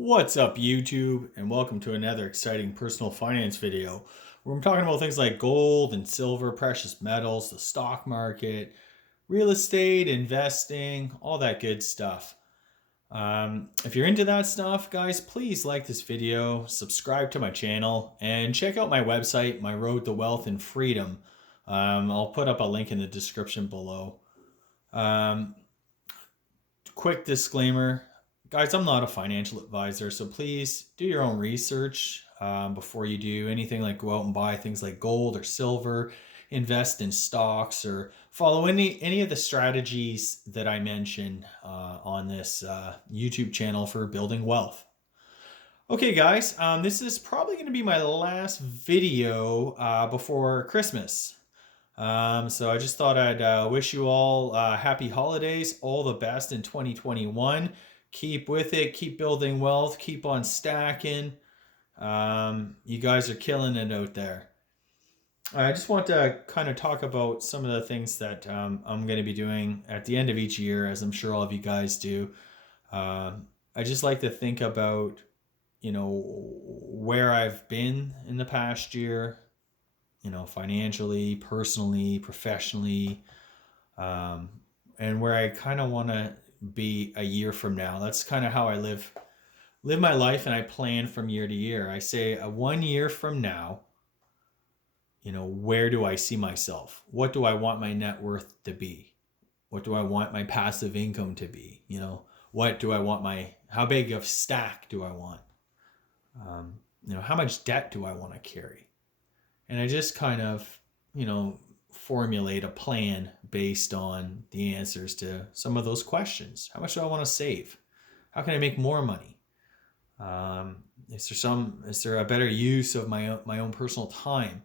What's up, YouTube, and welcome to another exciting personal finance video where I'm talking about things like gold and silver, precious metals, the stock market, real estate, investing, all that good stuff. If you're into that stuff, guys, please like this video, subscribe to my channel, and check out my website, My Road to Wealth and Freedom. I'll put up a link in the description below. Um, Quick disclaimer, guys, I'm not a financial advisor, so please do your own research before you do anything like go out and buy things like gold or silver, invest in stocks, or follow any of the strategies that I mention on this YouTube channel for building wealth. Okay, guys, this is probably going to be my last video before Christmas. So I just thought I'd wish you all happy holidays, all the best in 2021. Keep with it, keep building wealth, keep on stacking. You guys are killing it out there. I just want to kind of talk about some of the things that I'm going to be doing at the end of each year, as I'm sure all of you guys do. I just like to think about, where I've been in the past year, financially, personally, professionally, and where I kind of want to be a year from now. That's kind of how I live my life, and I plan from year to year. I say 1 year from now, where do I see myself? What do I want my net worth to be? What do I want my passive income to be? What do I want how big of stack do I want? How much debt do I want to carry? And I just kind of, formulate a plan based on the answers to some of those questions. How much do I want to save? How can I make more money? Is there a better use of my own personal time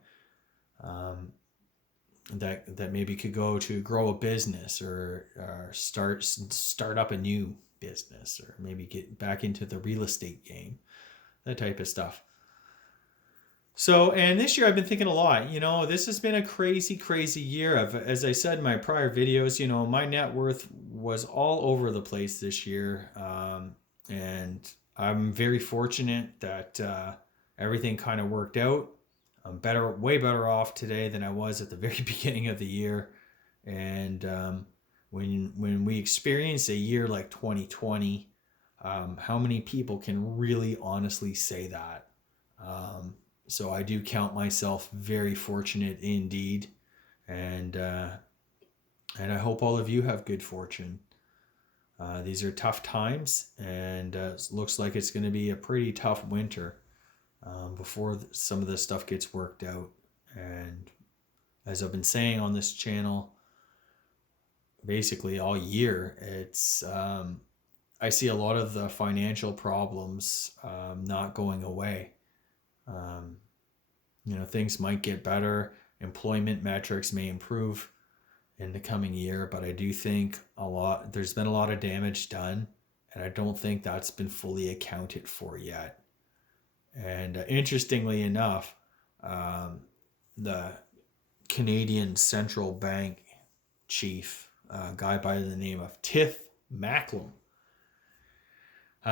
that maybe could go to grow a business or start up a new business, or maybe get back into the real estate game, that type of stuff. So, and this year I've been thinking a lot. This has been a crazy, crazy year. As I said in my prior videos, my net worth was all over the place this year. And I'm very fortunate that everything kind of worked out. I'm way better off today than I was at the very beginning of the year. And when we experience a year like 2020, how many people can really honestly say that? So I do count myself very fortunate indeed, and I hope all of you have good fortune. These are tough times, and it looks like it's going to be a pretty tough winter before some of this stuff gets worked out. And as I've been saying on this channel, basically all year, it's I see a lot of the financial problems not going away. Things might get better. Employment metrics may improve in the coming year, but I do think there's been a lot of damage done, and I don't think that's been fully accounted for yet. And interestingly enough, the Canadian Central Bank chief, a guy by the name of Tiff Macklem,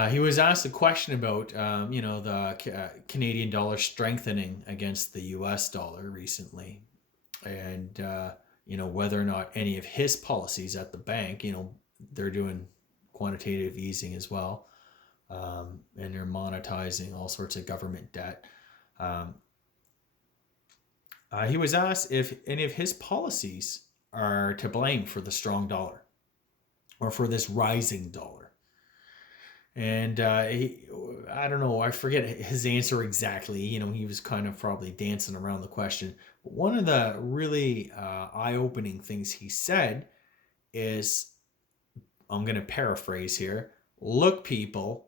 he was asked a question about, the Canadian dollar strengthening against the U.S. dollar recently, and whether or not any of his policies at the bank, they're doing quantitative easing as well, and they're monetizing all sorts of government debt. He was asked if any of his policies are to blame for the strong dollar or for this rising dollar. And I don't know, I forget his answer exactly. He was kind of probably dancing around the question. But one of the really eye-opening things he said is, I'm going to paraphrase here, look, people,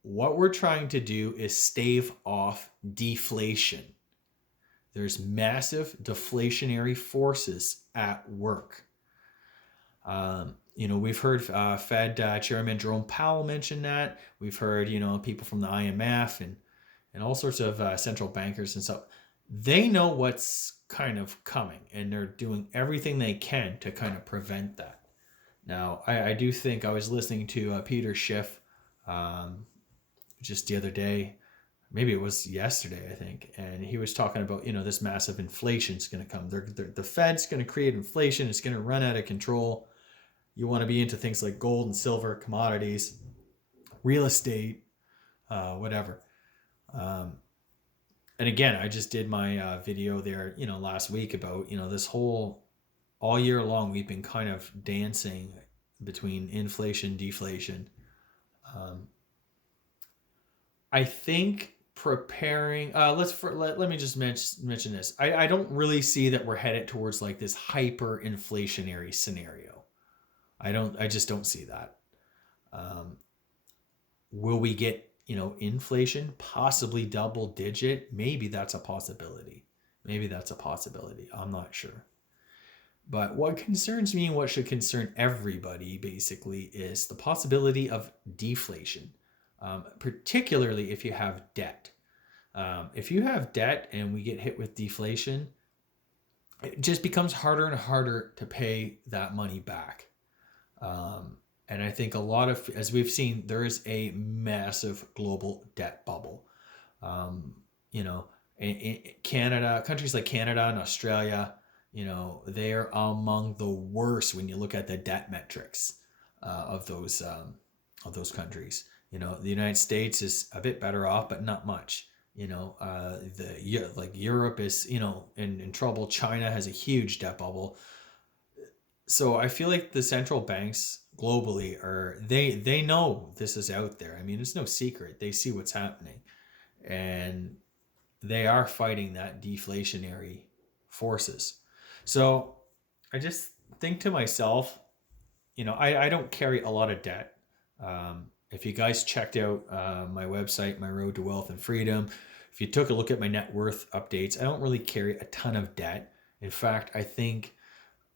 what we're trying to do is stave off deflation. There's massive deflationary forces at work. We've heard Fed Chairman Jerome Powell mention that. We've heard, people from the IMF and all sorts of central bankers and stuff. They know what's kind of coming, and they're doing everything they can to kind of prevent that. Now, I do think I was listening to Peter Schiff just the other day, maybe it was yesterday, I think, and he was talking about, this massive inflation is going to come. The Fed's going to create inflation. It's going to run out of control. You want to be into things like gold and silver, commodities, real estate, whatever. And again, I just did my video there, last week about, this whole, all year long, we've been kind of dancing between inflation, deflation. I think preparing, let me just mention this. I don't really see that we're headed towards like this hyper inflationary scenario. I just don't see that. Will we get, inflation, possibly double digit? Maybe that's a possibility. I'm not sure. But what concerns me and what should concern everybody basically is the possibility of deflation, particularly if you have debt. If you have debt and we get hit with deflation, it just becomes harder and harder to pay that money back. And I think as we've seen, there is a massive global debt bubble. In Canada, countries like Canada and Australia, they are among the worst when you look at the debt metrics of those countries. The United States is a bit better off, but not much. Europe is, in trouble. China has a huge debt bubble. So I feel like the central banks globally they know this is out there. I mean, it's no secret. They see what's happening, and they are fighting that deflationary forces. So I just think to myself, I don't carry a lot of debt. If you guys checked out my website, My Road to Wealth and Freedom, if you took a look at my net worth updates, I don't really carry a ton of debt. In fact, I think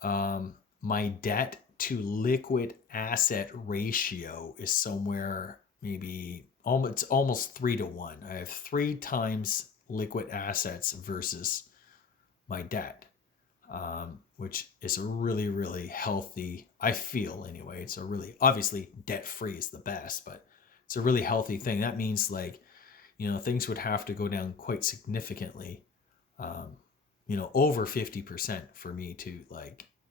my debt to liquid asset ratio is somewhere maybe it's almost 3-1. I have 3 times liquid assets versus my debt, which is a really, really healthy, I feel anyway. It's a really, obviously debt free is the best, but it's a really healthy thing. That means things would have to go down quite significantly, over 50% for me to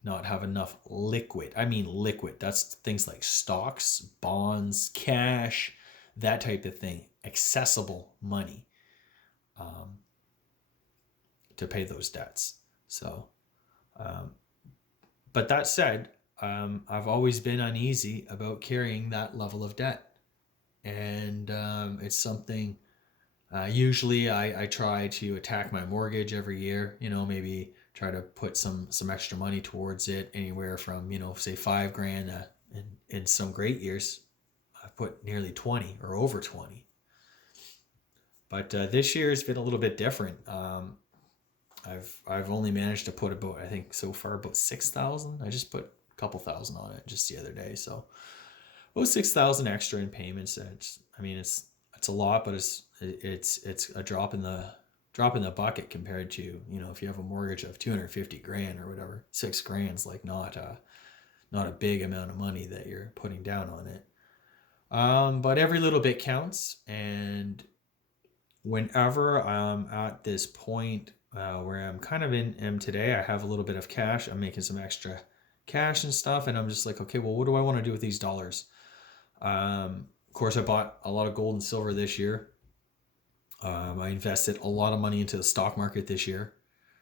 not have enough liquid. I mean liquid. That's things like stocks, bonds, cash, that type of thing. Accessible money to pay those debts. So, but that said, I've always been uneasy about carrying that level of debt. And it's something, usually I try to attack my mortgage every year, maybe try to put some extra money towards it, anywhere from, say $5,000. In some great years, I've put nearly 20 or over 20. But this year has been a little bit different. I've only managed to put about, I think so far, about 6,000. I just put a couple thousand on it just the other day. So about 6,000 extra in payments. It's a lot, but it's a drop in the bucket compared to, if you have a mortgage of 250 grand or whatever. 6 grand's not a big amount of money that you're putting down on it. But every little bit counts, and whenever I'm at this point where I'm kind of am today, I have a little bit of cash. I'm making some extra cash and stuff, and I'm just like, okay, well, what do I want to do with these dollars? Of course, I bought a lot of gold and silver this year. I invested a lot of money into the stock market this year.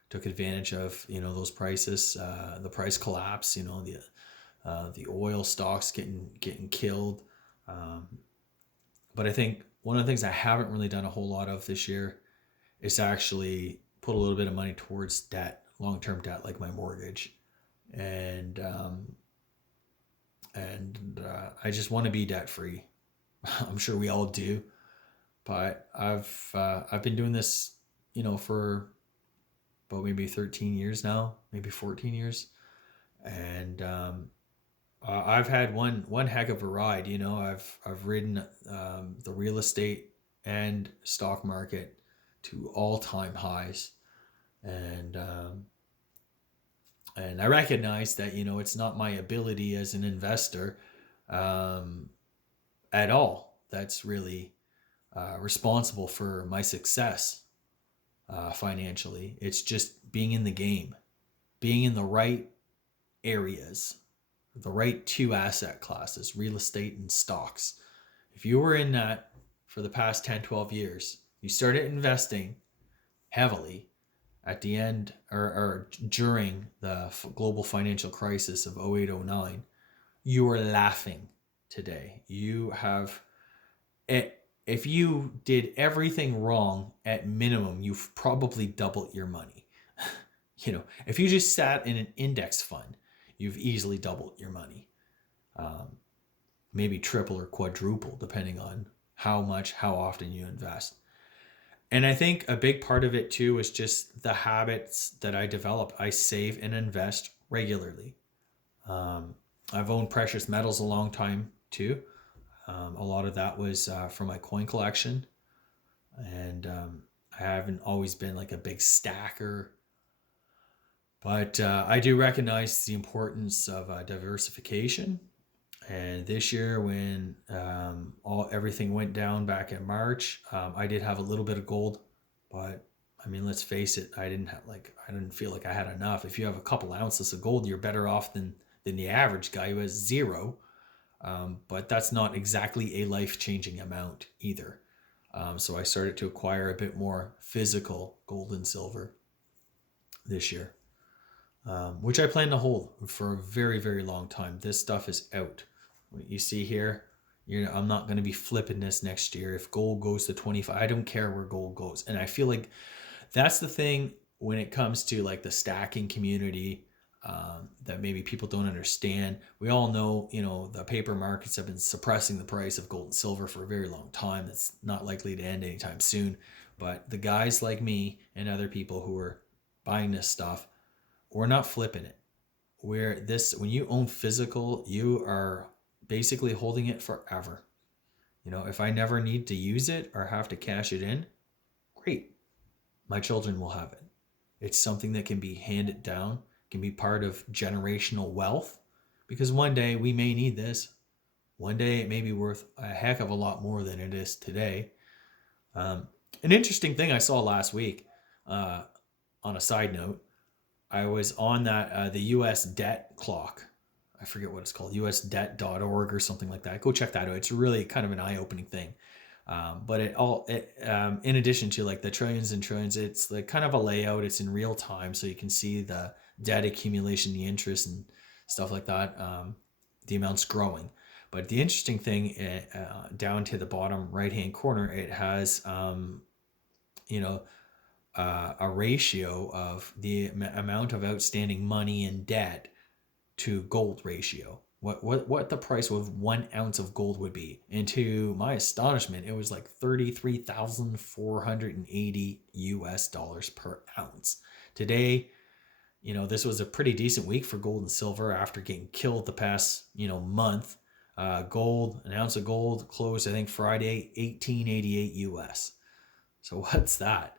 Took advantage of those prices, the price collapse. The oil stocks getting killed. But I think one of the things I haven't really done a whole lot of this year is actually put a little bit of money towards debt, long-term debt, like my mortgage, and I just want to be debt free. I'm sure we all do. But I've been doing this, for about maybe 13 years now, maybe 14 years, and I've had one heck of a ride. I've ridden the real estate and stock market to all-time highs, and I recognize that it's not my ability as an investor at all that's really responsible for my success financially. It's just being in the game, being in the right areas, the right two asset classes, real estate and stocks. If you were in that for the past 10, 12 years, you started investing heavily at the end or during the global financial crisis of 0809, you were laughing today. You have, if you did everything wrong, at minimum, you've probably doubled your money. If you just sat in an index fund, you've easily doubled your money. Maybe triple or quadruple, depending on how often you invest. And I think a big part of it too is just the habits that I develop. I save and invest regularly. I've owned precious metals a long time too. A lot of that was from my coin collection. And I haven't always been like a big stacker. But I do recognize the importance of diversification. And this year, when everything went down back in March, I did have a little bit of gold, but I mean, let's face it, I didn't feel like I had enough. If you have a couple ounces of gold, you're better off than the average guy who has zero. But that's not exactly a life-changing amount either. So I started to acquire a bit more physical gold and silver this year, which I plan to hold for a very, very long time. This stuff is out. What you see here, I'm not going to be flipping this next year. If gold goes to 25, I don't care where gold goes. And I feel like that's the thing when it comes to like the stacking community, that maybe people don't understand. We all know, the paper markets have been suppressing the price of gold and silver for a very long time. That's not likely to end anytime soon. But the guys like me and other people who are buying this stuff, we're not flipping it. When you own physical, you are basically holding it forever. If I never need to use it or have to cash it in, great. My children will have it. It's something that can be handed down, can be part of generational wealth, because one day we may need this. One day it may be worth a heck of a lot more than it is today. An interesting thing I saw last week, on a side note, I was on that the U.S. debt clock. I forget what it's called, usdebt.org or something like that. Go check that out. It's really kind of an eye-opening thing. But in addition to like the trillions and trillions, it's like kind of a layout. It's in real time, so you can see the debt accumulation, the interest and stuff like that. The amount's growing. But the interesting thing, down to the bottom right-hand corner, it has, a ratio of the amount of outstanding money and debt to gold ratio. What the price of 1 ounce of gold would be. And to my astonishment, it was like $33,480 per ounce. Today, this was a pretty decent week for gold and silver after getting killed the past, month. Gold, an ounce of gold closed, I think Friday, $18.88 US. So what's that?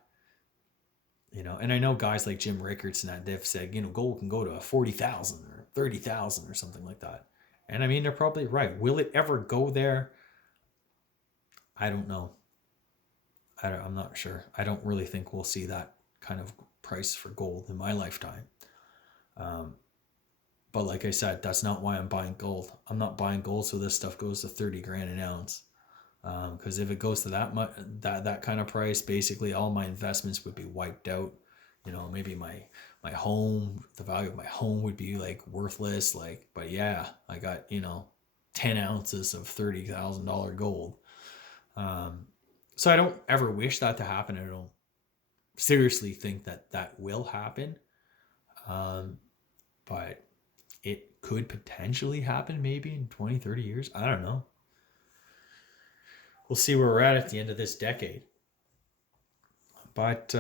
And I know guys like Jim Rickards and that, they've said, gold can go to 40,000 or 30,000 or something like that. And I mean, they're probably right. Will it ever go there? I don't know. I'm not sure. I don't really think we'll see that kind of price for gold in my lifetime. But like I said, that's not why I'm buying gold. I'm not buying gold so this stuff goes to 30 grand an ounce. Because if it goes to that kind of price, basically all my investments would be wiped out. Maybe my home, the value of my home would be like worthless. But yeah, I got 10 ounces of $30,000 gold. So I don't ever wish that to happen. I don't seriously think that will happen. But it could potentially happen maybe in 20, 30 years. I don't know. We'll see where we're at the end of this decade. But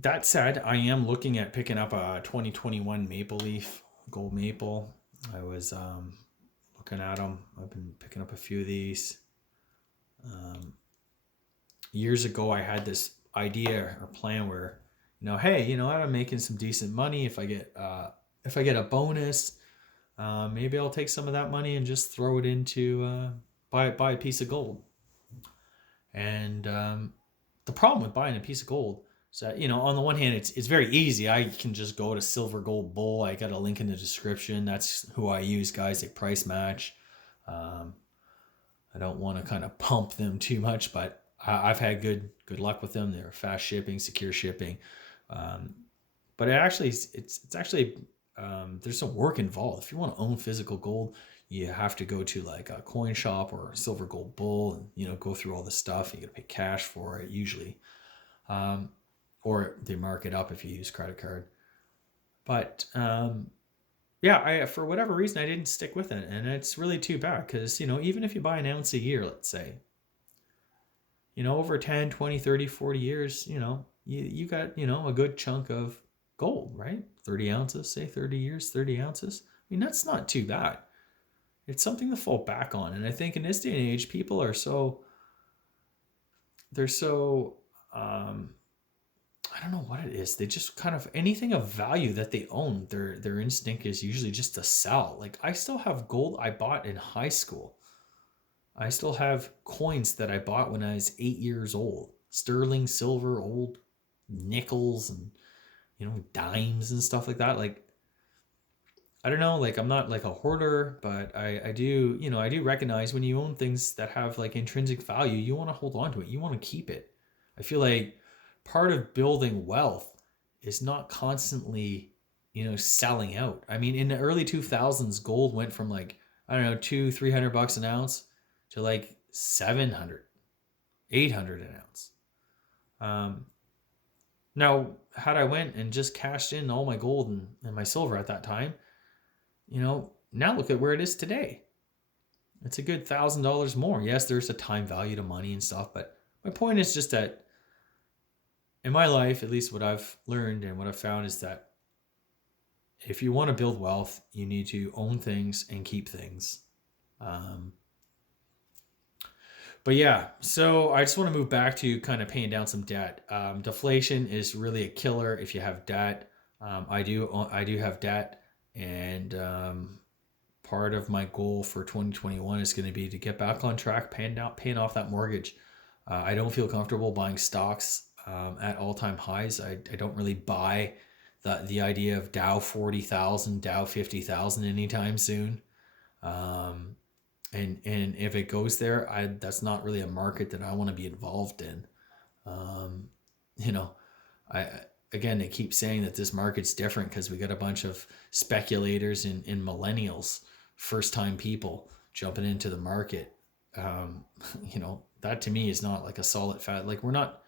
that said, I am looking at picking up a 2021 Maple Leaf Gold Maple. I was looking at them. I've been picking up a few of these. Years ago, I had this idea or plan where, hey, I'm making some decent money. If I get a bonus, maybe I'll take some of that money and just throw it into buy a piece of gold. And the problem with buying a piece of gold is that, on the one hand, it's very easy. I can just go to Silver Gold Bull. I got a link in the description. That's who I use, guys. They price match. Um, I don't want to kind of pump them too much, but I've had good luck with them. They're fast shipping, secure shipping. Um, but it's actually there's some work involved. If you want to own physical gold, you have to go to like a coin shop or a Silver Gold Bull, and go through all this stuff. You got to pay cash for it usually, um, or they mark it up if you use credit card. But yeah, I for whatever reason I didn't stick with it, and it's really too bad because even if you buy an ounce a year, let's say, over 10, 20, 30, 40 years, you got, a good chunk of gold, right? 30 ounces, say 30 years, 30 ounces. I mean, that's not too bad. It's something to fall back on. And I think in this day and age, people are they're so, I don't know what it is. They just kind of, anything of value that they own, their instinct is usually just to sell. Like I still have gold I bought in high school. I still have coins that I bought when I was 8 years old. Sterling, silver, old nickels, and dimes and stuff like that. Like I don't know, like I'm not like a hoarder, but I do, I do recognize when you own things that have like intrinsic value, you want to hold on to it. You want to keep it. I feel like part of building wealth is not constantly, selling out. I mean, in the early 2000s, gold went from like, I don't know, 200-300 bucks an ounce to like 700, 800 an ounce. Um, Now, had I went and just cashed in all my gold and my silver at that time, now look at where it is today. It's a good $1,000 more. Yes, there's a time value to money and stuff, but my point is just that in my life, at least what I've learned and what I've found is that if you want to build wealth, you need to own things and keep things. Um, but yeah, so I just want to move back to kind of paying down some debt. Deflation is really a killer if you have debt. I do have debt, and part of my goal for 2021 is going to be to get back on track, paying off that mortgage. I don't feel comfortable buying stocks at all time highs. I don't really buy the idea of Dow 40,000, Dow 50,000 anytime soon. Um, and if it goes there, that's not really a market that I want to be involved in. Um, you know, I again they keep saying that this market's different because we got a bunch of speculators and millennials, first time people jumping into the market. Um, that to me is not like a solid fat. Like we're not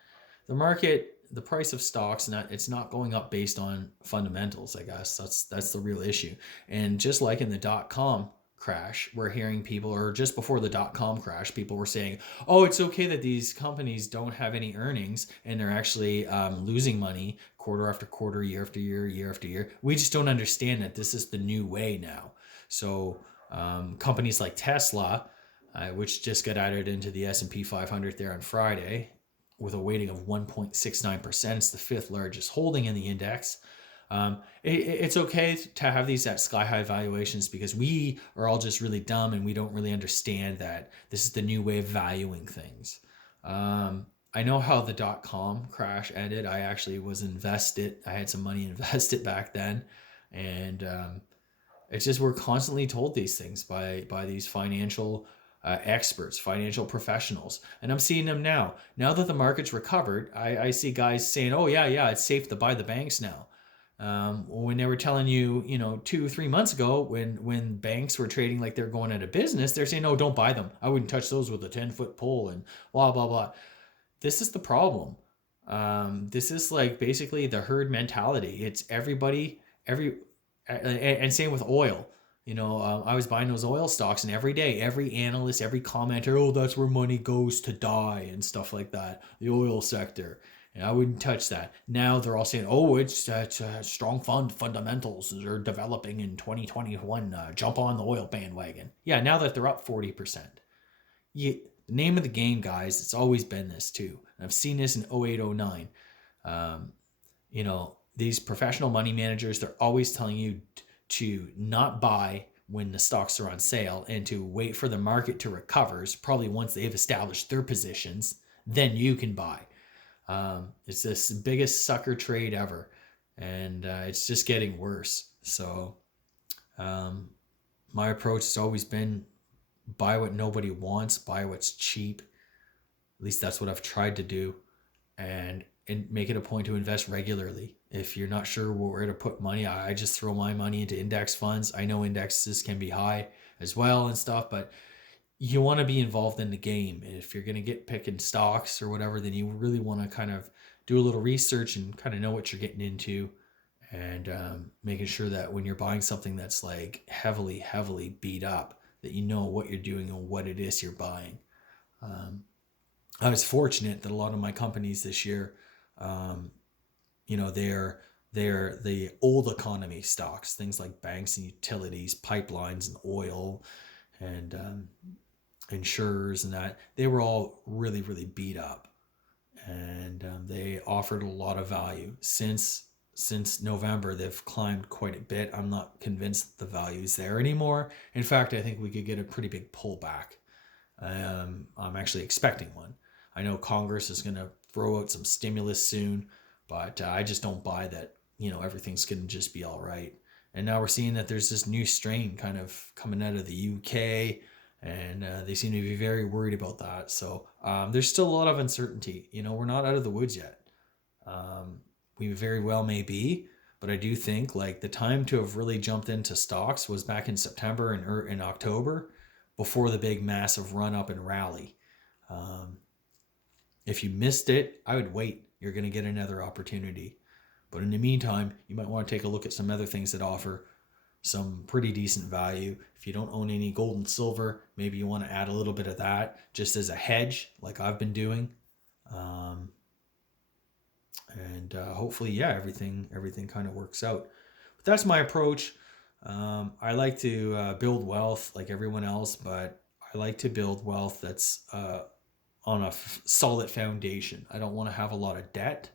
the market. The price of stocks, not it's not going up based on fundamentals. I guess that's the real issue. And just like in the .com crash, we're hearing people, or just before the .com crash, people were saying, "Oh, it's okay that these companies don't have any earnings and they're actually losing money quarter after quarter, year after year, year after year. We just don't understand that this is the new way now." So companies like Tesla, which just got added into the S&P 500 there on Friday, with a weighting of 1.69%, it's the fifth largest holding in the index. It's okay to have these at sky high valuations because we are all just really dumb and we don't really understand that this is the new way of valuing things. I know how the .com crash ended. I actually was invested. I had some money invested back then, and it's just we're constantly told these things by these financial experts, financial professionals, and I'm seeing them now. Now that the market's recovered, I see guys saying, "Oh yeah, it's safe to buy the banks now." When they were telling you, 2-3 months ago, when banks were trading like they're going out of business, they're saying, "No, don't buy them. I wouldn't touch those with a 10-foot pole," and blah blah blah. This is the problem. This is like basically the herd mentality. It's everybody, and same with oil. I was buying those oil stocks, and every day, every analyst, every commenter, "Oh, that's where money goes to die," and stuff like that. The oil sector. And I wouldn't touch that. Now they're all saying, "Oh, it's strong fundamentals are developing in 2021. Jump on the oil bandwagon." Yeah, now that they're up 40%. The name of the game, guys, it's always been this too. And I've seen this in 08, 09. Um, these professional money managers, they're always telling you to not buy when the stocks are on sale and to wait for the market to recover, probably once they've established their positions. then you can buy. It's this biggest sucker trade ever, and it's just getting worse. So um, my approach has always been buy what nobody wants, buy what's cheap. At least that's what I've tried to do, and make it a point to invest regularly. If you're not sure where to put money, I just throw my money into index funds. I know indexes can be high as well and stuff, but you want to be involved in the game. If you're going to get picking stocks or whatever, then you really want to kind of do a little research and kind of know what you're getting into, and making sure that when you're buying something that's like heavily beat up, that you know what you're doing and what it is you're buying. Um, I was fortunate that a lot of my companies this year, um, they're the old economy stocks, things like banks and utilities, pipelines and oil, and insurers, and that they were all really beat up, and they offered a lot of value. Since November, they've climbed quite a bit. I'm not convinced the value is there anymore. In fact, I think we could get a pretty big pullback. I'm actually expecting one. I know Congress is going to throw out some stimulus soon, but I just don't buy that. Everything's going to just be all right. And now we're seeing that there's this new strain kind of coming out of the UK, and they seem to be very worried about that. So there's still a lot of uncertainty. We're not out of the woods yet. We very well may be, but I do think like the time to have really jumped into stocks was back in September and in October, before the big massive run up and rally. Um, if you missed it, I would wait. You're going to get another opportunity. But in the meantime, you might want to take a look at some other things that offer some pretty decent value. If you don't own any gold and silver, maybe you want to add a little bit of that just as a hedge, like I've been doing. Um, and hopefully, yeah, everything kind of works out. But that's my approach. I like to build wealth like everyone else, but I like to build wealth that's on a solid foundation. I don't want to have a lot of debt.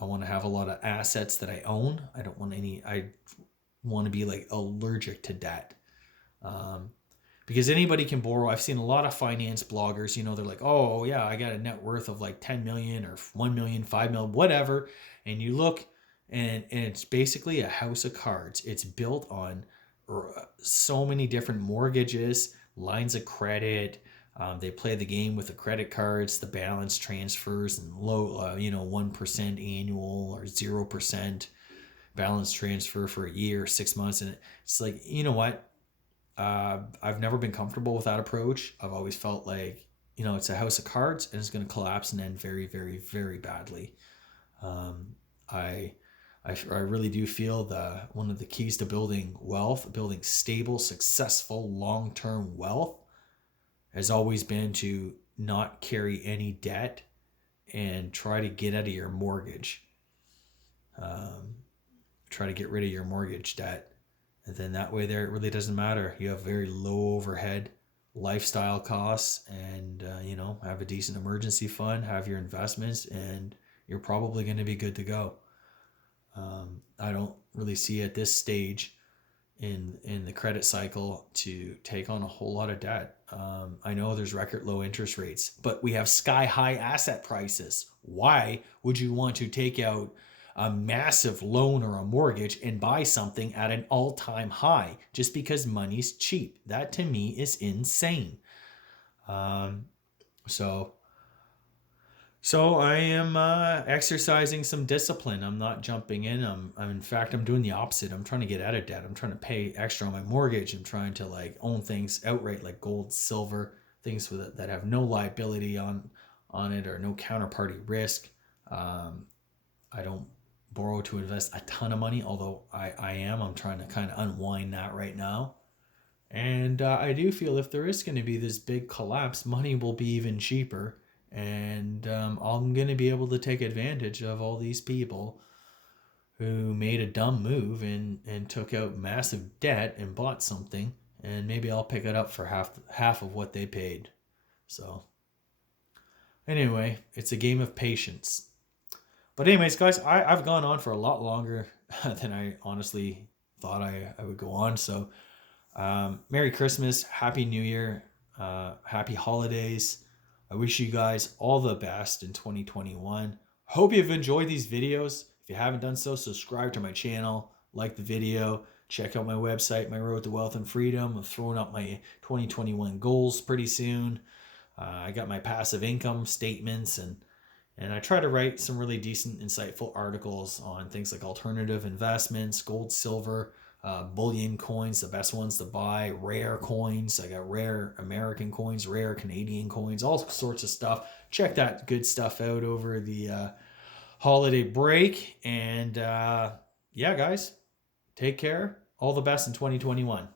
I want to have a lot of assets that I own. I don't want any. I want to be like allergic to debt. Um, because anybody can borrow. I've seen a lot of finance bloggers, they're like, oh yeah, I got a net worth of like 10 million or 1 million, 5 million, whatever. And you look, and it's basically a house of cards. It's built on so many different mortgages, lines of credit. They play the game with the credit cards, the balance transfers, and low, 1% annual or 0% balance transfer for a year, 6 months. And it's like, you know what? I've never been comfortable with that approach. I've always felt like, it's a house of cards and it's going to collapse and end very badly. Um, I, I really do feel that one of the keys to building wealth, building stable, successful, long-term wealth, has always been to not carry any debt and try to get out of your mortgage. Um, Try to get rid of your mortgage debt. And then that way there, it really doesn't matter. You have very low overhead lifestyle costs, and, have a decent emergency fund, have your investments, and you're probably going to be good to go. I don't really see at this stage in the credit cycle to take on a whole lot of debt. I know there's record low interest rates, but we have sky high asset prices. Why would you want to take out a massive loan or a mortgage and buy something at an all-time high just because money's cheap? That to me is insane. Um, so so I am exercising some discipline. I'm not jumping in. In fact, I'm doing the opposite. I'm trying to get out of debt. I'm trying to pay extra on my mortgage. I'm trying to like own things outright, like gold, silver, things that have no liability on it or no counterparty risk. Um, I don't borrow to invest a ton of money, although I am. I'm trying to kind of unwind that right now. And I do feel if there is going to be this big collapse, money will be even cheaper. And I'm going to be able to take advantage of all these people who made a dumb move and took out massive debt and bought something. And maybe I'll pick it up for half of what they paid. So anyway, it's a game of patience. But anyways, guys, I've gone on for a lot longer than I honestly thought I would go on. So Merry Christmas, Happy New Year, Happy Holidays. I wish you guys all the best in 2021. Hope you've enjoyed these videos. If you haven't done so, subscribe to my channel, like the video, check out my website, My Road to Wealth and Freedom. I'm throwing up my 2021 goals pretty soon. I got my passive income statements, and I try to write some really decent, insightful articles on things like alternative investments, gold, silver, bullion coins, the best ones to buy, rare coins. I got rare American coins, rare Canadian coins, all sorts of stuff. Check that good stuff out over the holiday break. And yeah, guys, take care. All the best in 2021.